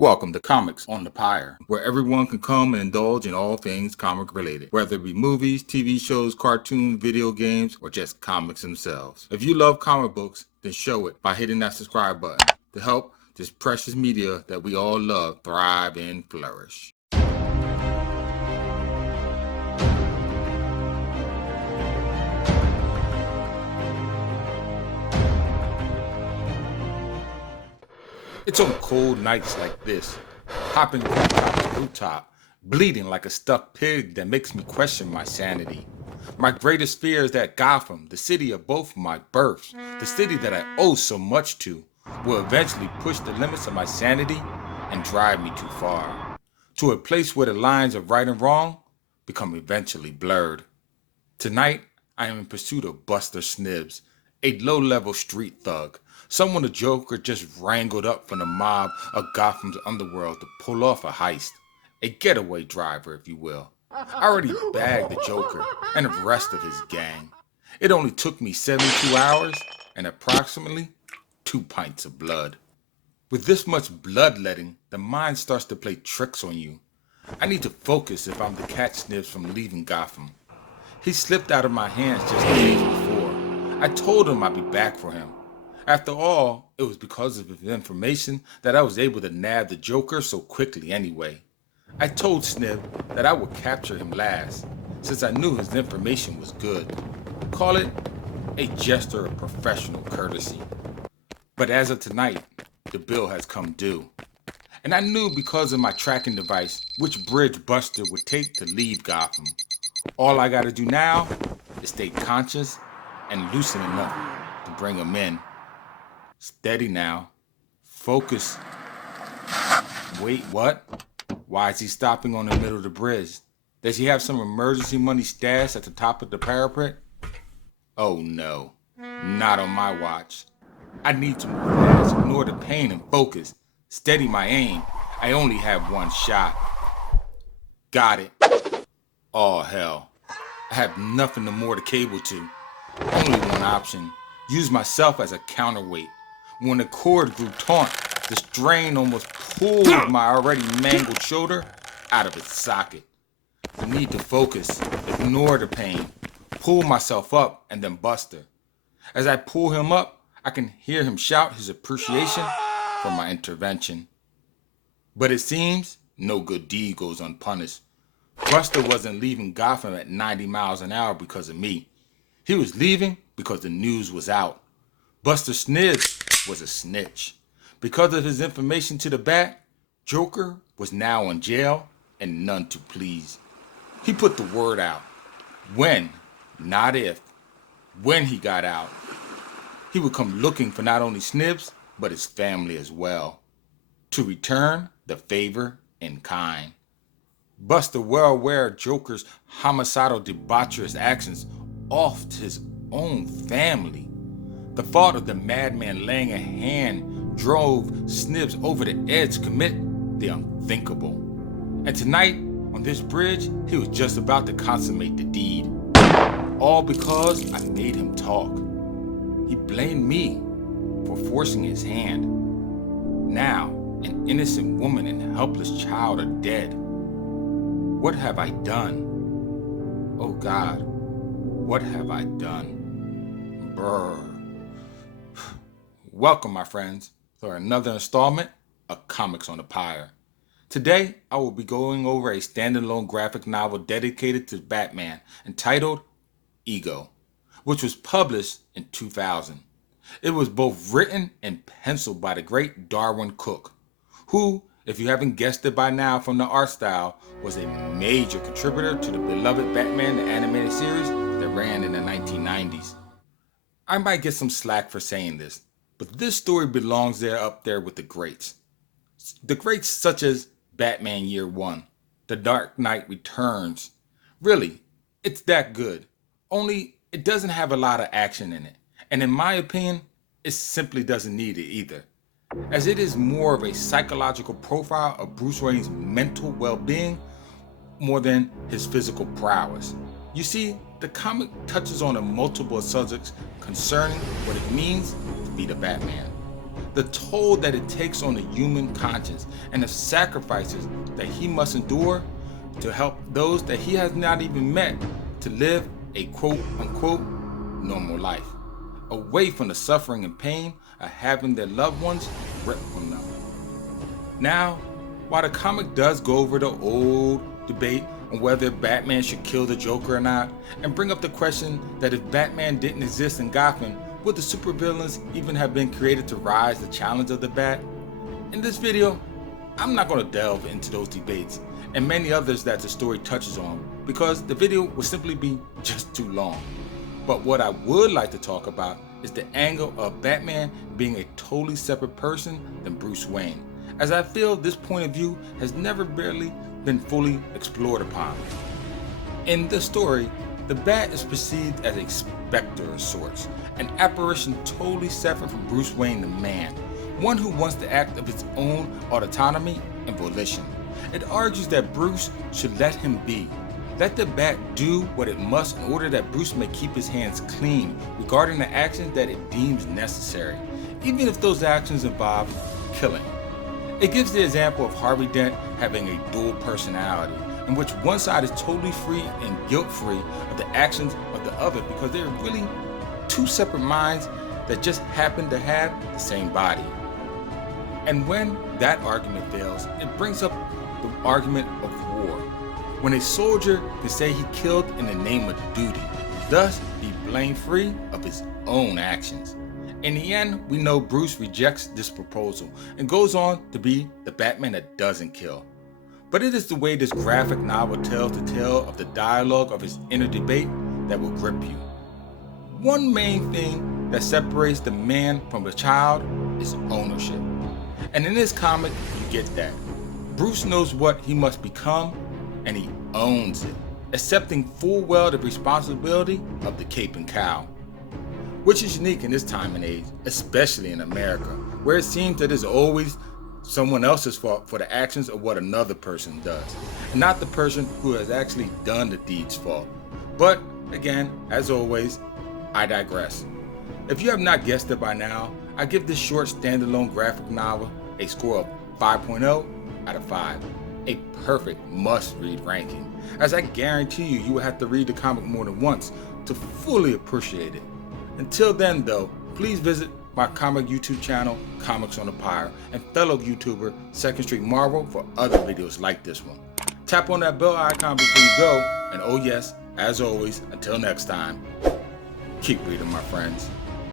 Welcome to Comics on the Pyre, where everyone can come and indulge in all things comic related, whether it be movies, TV shows, cartoons, video games, or just comics themselves. If you love comic books, then show it by hitting that subscribe button to help this precious media that we all love thrive and flourish. It's on cold nights like this, hopping rooftop to rooftop, bleeding like a stuck pig that makes me question my sanity. My greatest fear is that Gotham, the city of both my births, the city that I owe so much to, will eventually push the limits of my sanity and drive me too far, to a place where the lines of right and wrong become eventually blurred. Tonight, I am in pursuit of Buster Snibbs, a low-level street thug, someone the Joker just wrangled up from the mob of Gotham's underworld to pull off a heist. A getaway driver, if you will. I already bagged the Joker and the rest of his gang. It only took me 72 hours and approximately 2 pints of blood. With this much bloodletting, the mind starts to play tricks on you. I need to focus if I'm to catch Snibbs from leaving Gotham. He slipped out of my hands just days before. I told him I'd be back for him. After all, it was because of his information that I was able to nab the Joker so quickly anyway. I told Snibb that I would capture him last, since I knew his information was good. Call it a gesture of professional courtesy. But as of tonight, the bill has come due. And I knew because of my tracking device which bridge Buster would take to leave Gotham. All I gotta do now is stay conscious and loosen enough to bring him in. Steady now. Focus. Wait, what? Why is he stopping on the middle of the bridge? Does he have some emergency money stashed at the top of the parapet? Oh no, not on my watch. I need to move fast, ignore the pain and focus. Steady my aim. I only have one shot. Got it. Oh hell. I have nothing more to cable to. Only one option. Use myself as a counterweight. When the cord grew taut, the strain almost pulled my already mangled shoulder out of its socket. The need to focus, ignore the pain, pull myself up, and then Buster. As I pull him up, I can hear him shout his appreciation for my intervention. But it seems no good deed goes unpunished. Buster wasn't leaving Gotham at 90 miles an hour because of me. He was leaving because the news was out. Buster Snibbs was a snitch. Because of his information to the Bat, Joker was now in jail and none to please. He put the word out. When, not if, when he got out, he would come looking for not only Snibbs, but his family as well, to return the favor in kind. Buster, well aware of Joker's homicidal debaucherous actions off to his own family. The thought of the madman laying a hand drove Snibbs over the edge to commit the unthinkable. And tonight, on this bridge, he was just about to consummate the deed. All because I made him talk. He blamed me for forcing his hand. Now, an innocent woman and helpless child are dead. What have I done? Oh God, what have I done? Brr. Welcome, my friends, for another installment of Comics on the Pyre. Today, I will be going over a standalone graphic novel dedicated to Batman entitled Ego, which was published in 2000. It was both written and penciled by the great Darwin Cook, who, if you haven't guessed it by now from the art style, was a major contributor to the beloved Batman the animated series that ran in the 1990s. I might get some slack for saying this, but this story belongs up there with the greats. The greats such as Batman Year One, The Dark Knight Returns. Really, it's that good. Only it doesn't have a lot of action in it. And in my opinion, it simply doesn't need it either, as it is more of a psychological profile of Bruce Wayne's mental well-being more than his physical prowess. You see, the comic touches on a multiple subjects concerning what it means to be the Batman. the toll that it takes on the human conscience, and the sacrifices that he must endure to help those that he has not even met to live a quote-unquote normal life, away from the suffering and pain of having their loved ones ripped from them. Now, while the comic does go over the old debate on whether Batman should kill the Joker or not, and bring up the question that if Batman didn't exist in Gotham, would the supervillains even have been created to rise the challenge of the Bat? In this video, I'm not going to delve into those debates and many others that the story touches on, because the video would simply be just too long. But what I would like to talk about is the angle of Batman being a totally separate person than Bruce Wayne, as I feel this point of view has never really been fully explored upon. In the story, the Bat is perceived as a specter of sorts, an apparition totally separate from Bruce Wayne the man, one who wants to act of its own autonomy and volition. It argues that Bruce should let him be. Let the Bat do what it must in order that Bruce may keep his hands clean regarding the actions that it deems necessary, even if those actions involve killing. It gives the example of Harvey Dent having a dual personality, in which one side is totally free and guilt-free of the actions of the other because they're really two separate minds that just happen to have the same body. And when that argument fails, it brings up the argument of war, when a soldier can say he killed in the name of duty, thus be blamed free of his own actions. In the end, we know Bruce rejects this proposal and goes on to be the Batman that doesn't kill. But it is the way this graphic novel tells the tale of the dialogue of his inner debate that will grip you. One main thing that separates the man from the child is ownership. And in this comic, you get that. Bruce knows what he must become, and he owns it, accepting full well the responsibility of the cape and cowl. Which is unique in this time and age, especially in America, where it seems that it's always someone else's fault for the actions of what another person does, and not the person who has actually done the deed's fault. But again, as always, I digress. If you have not guessed it by now, I give this short standalone graphic novel a score of 5.0 out of 5. A perfect must-read ranking, as I guarantee you will have to read the comic more than once to fully appreciate it. Until then though, please visit my comic YouTube channel, Comics on the Pyre, and fellow YouTuber 2nd Street Marvel for other videos like this one. Tap on that bell icon before you go, and oh yes, as always, until next time, keep reading my friends.